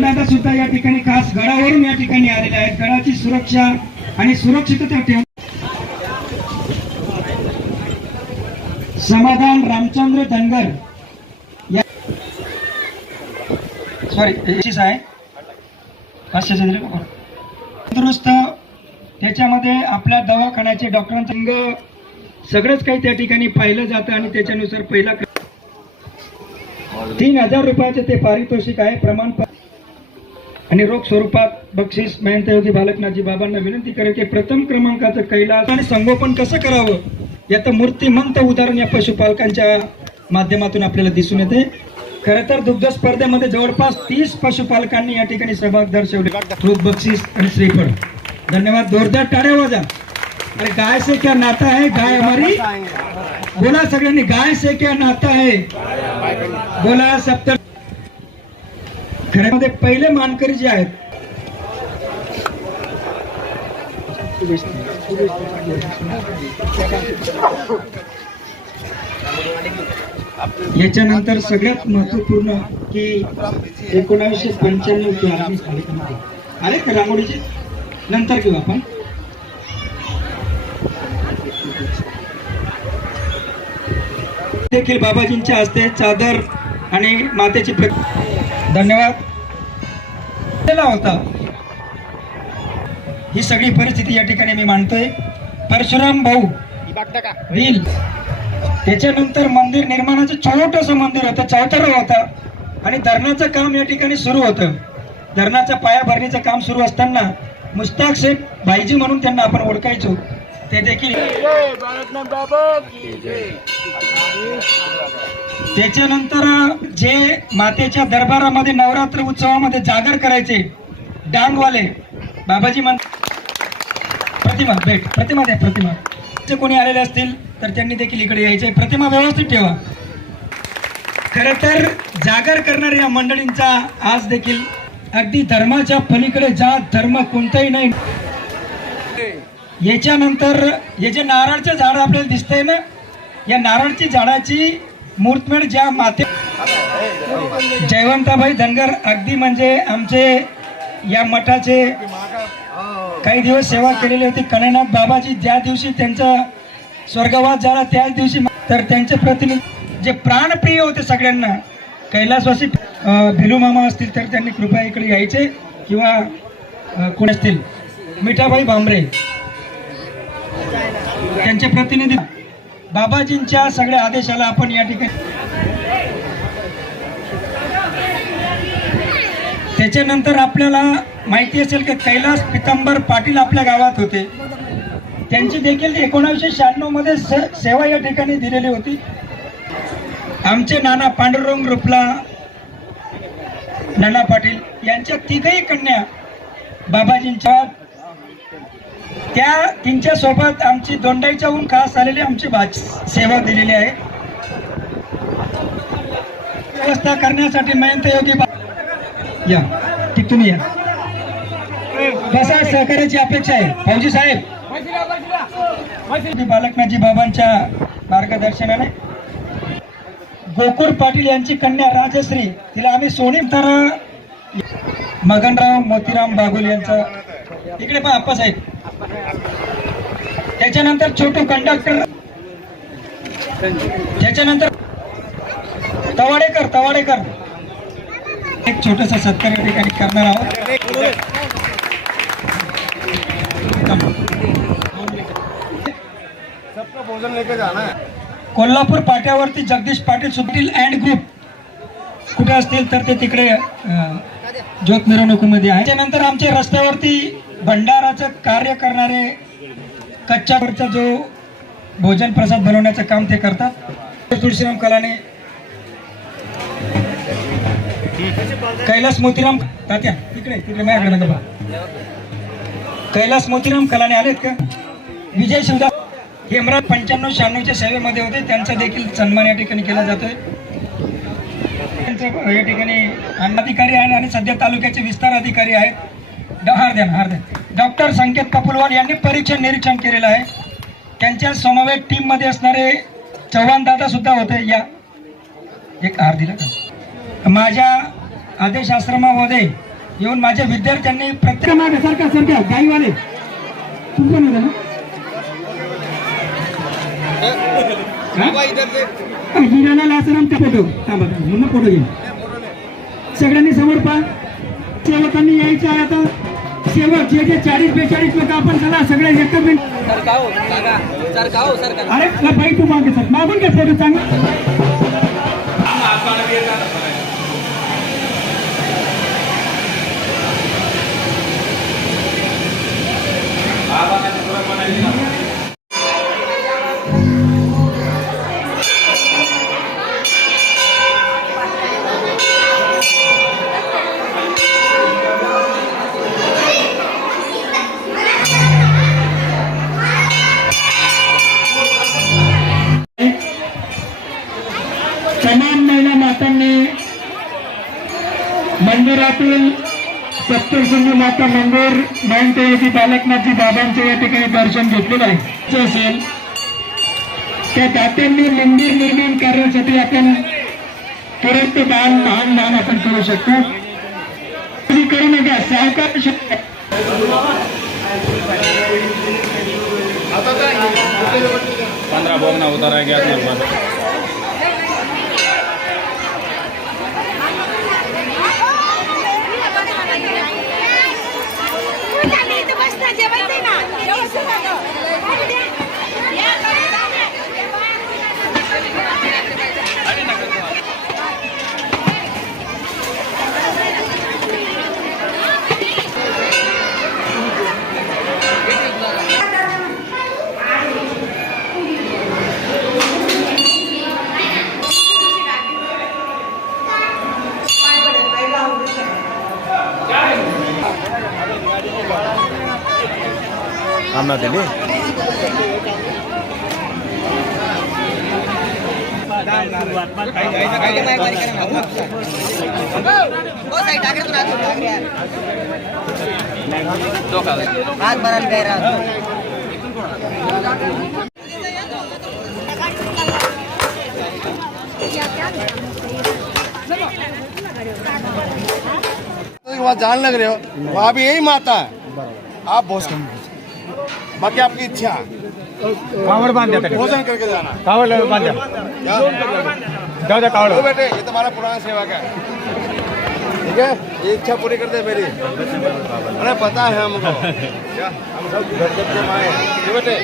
चव्हाण दादा सुद्धा या ठिकाणी खास गडावरून या ठिकाणी आलेले आहेत. गडाची सुरक्षा आणि सुरक्षितता ठेवून समाधान रामचंद्र धनगर या सॉरी आहे पाचशेचे दुरुस्त त्याच्यामध्ये आपल्या दवाखान्याचे डॉक्टरांचा अंग सगळंच काही त्या ठिकाणी पाहिलं जातं आणि त्याच्यानुसार पहिला तीन हजार रुपयाचे ते पारितोषिक आहे. प्रमाणपत्र आणि रोख स्वरूपात बक्षीस योगी बालकनाथजी बाबांना विनंती करेल की प्रथम क्रमांकाचं कैलास आणि संगोपन कसं करावं याचं मूर्तिमंत उदाहरण या पशुपालकांच्या माध्यमातून आपल्याला दिसून येते. खरं तर दुग्ध स्पर्धेमध्ये जवळपास तीस पशुपालकांनी या ठिकाणी सहभाग दर्शवले. रोख बक्षीस आणि श्रीफळ. धन्यवाद. जोरदार टाळ्या वाजा. अरे गाय से क्या नाता है? गाय हमारी? बोला सगळ्यांनी गाय से क्या नाता है? बोला सप्त खऱ्यामध्ये पहिले मानकरी जे आहेत याच्यानंतर सगळ्यात महत्त्वपूर्ण की एकोणावीसशे पंच्याण्णव आले का रांगोळीचे? नंतर घेऊ आपण. देखील बाबाजींच्या हस्ते चादर आणि मातेची प्रक्रिया धन्यवाद. केला होता. ही सगळी परिस्थिती या ठिकाणी मी मांडतोय. परशुराम भाऊ व्हील त्याच्यानंतर मंदिर निर्माणाचं छोटंसं मंदिर होतं चौतरा होता. आणि धरणाचं काम या ठिकाणी सुरू होतं. धरणाचं पायाभरणीचं काम सुरू असताना मुस्ताक शेख भाईजी म्हणून त्यांना आपण ओळखायचो. ते देखील त्याच्यानंतर जे मातेच्या दरबारामध्ये नवरात्र उत्सवामध्ये जागर करायचे डांगवाले बाबाजी म्हण प्रतिमा भेट प्रतिमा द्या प्रतिमा. जे कोणी आलेले असतील तर त्यांनी देखील इकडे यायचे. प्रतिमा व्यवस्थित ठेवा. खर तर जागर करणाऱ्या मंडळींचा आज देखील अगदी धर्माच्या पलीकडे जात धर्म कोणताही नाही. याच्यानंतर हे जे नारळचं झाड आपल्याला दिसतंय ना या नारळची झाडाची मूर्तमेळ ज्या माते जयवंताबाई धनगर अगदी म्हणजे आमचे या मठाचे काही दिवस सेवा केलेली होती. कणेनाथ बाबाजी ज्या दिवशी त्यांचा स्वर्गवास झाला त्याच दिवशी तर त्यांचे प्रतिनिधी जे प्राणप्रिय होते सगळ्यांना कैलासवासी भिलू मामा असतील तर त्यांनी कृपया इकडे यायचे किंवा कोण असतील? मिठाबाई भांबरे. त्यांचे प्रतिनिधी बाबाजींच्या सगळ्या आदेशाला आपण या ठिकाणी त्याच्यानंतर आपल्याला माहिती असेल की कैलास पितांबर पाटील आपल्या गावात होते. त्यांची देखील एकोणावीसशे शहाण्णवमध्ये से- सेवा या ठिकाणी दिलेली होती. आमचे नाना पांडुरंग रुपला नाना पाटील यांच्या तिघही कन्या बाबाजींच्या त्या त्यांच्यासोबत आमची दोंडाईच्याहून खास आलेली आमची भाज सेवा दिलेली आहे. व्यवस्था करण्यासाठी मयंत योगी बा- या तिथून या. बसा सहकार्याची अपेक्षा आहे. फौजी साहेब. बालकनाथजी बाबांच्या मार्गदर्शनाने. गोकुळ पाटील यांची कन्या राजश्री तिला आम्ही सोनी तर मगनराव मोतीराम बागुल यांचा इकडे पहा आप्पासाहेब त्याच्यानंतर छोटू कंडक्टर त्याच्यानंतर तवाडेकर तवाडेकर. एक छोटस सत्कार या ठिकाणी करणार आहोत. सबका भोजन लेके जाना है। कोल्हापूर पाट्यावरती जगदीश पाटील सुटील अँड ग्रुप. कुठे असतील तर ते तिकडे ज्योत मिरवणुकीमध्ये आहे. त्यानंतर आमच्या रस्त्यावरती भंडाराचं कार्य करणारे कच्च्यावरचा जो भोजन प्रसाद बनवण्याचं काम ते करतात. तुळशीराम कलाने कैलास मोतीराम तात्या तिकडे तिकडे माझ्याकडे नका बघा. कैलास मोतीराम कलाने आलेत का? विजय शिवदास हेमराज पंच्याण्णव शहाण्णवच्या सेवेमध्ये होते. त्यांचा देखील सन्मान या ठिकाणी केला जातोय. त्यांचं या ठिकाणी अन्नाधिकारी आहेत आणि सध्या तालुक्याचे विस्तार अधिकारी आहेत. हार द्या हार द्या. डॉक्टर संकेत कपुलवाल यांनी परीक्षण निरीक्षण केलेलं आहे. त्यांच्या समवेत टीममध्ये असणारे चव्हाण दादा सुद्धा होते. या. एक हार दिला का? माझ्या आदेश आश्रमामध्ये येऊन माझ्या विद्यार्थ्यांनी प्रत्येक मागे सारखा गाईवाले. तुमच्या मध्ये ना हिराला त्या फोटो? थांबा म्हणून फोटो घेईन सगळ्यांनी समोर पहा. सेवकांनी यायचं आहे आता. सेवक जे जे चाळीस बेचाळीस लोक आपण चला सगळे एकच अरे बाई तू मागे सर मागून घे फोटो चांगला. तमाम महिला मातांनी मंदिरातील सप्तशृंगी माता मंदिर नयनतेची बालकनाथजी बाबांचे या ठिकाणी दर्शन घेतलेलं आहे. जे असेल. त्या दात्यांनी मंदिर निर्माण करण्यासाठी आपण तुरंत दान महान दान आपण करू शकतो. तुम्ही करू नका सावकार शक्य. पंद्रह बोगना उतारा गया जेवायचंय ना ಅನ್ನೋದಿಲ್ಲಿ वहाँ तो जान लग रहे हो वहाँ भी यही माता है। आप बहुत बाकी आपकी इच्छा। कावड़ बांध भोजन करके जाना। कावड़ बांध. दिया क्या? जाओ जाओ कावड़. ओ बेटे ये तुम्हारा पुराना सेवा का है। ठीक है? ये इच्छा पूरी कर दे मेरी। अरे पता है हमको। हम सब घर हैं। ये बेटे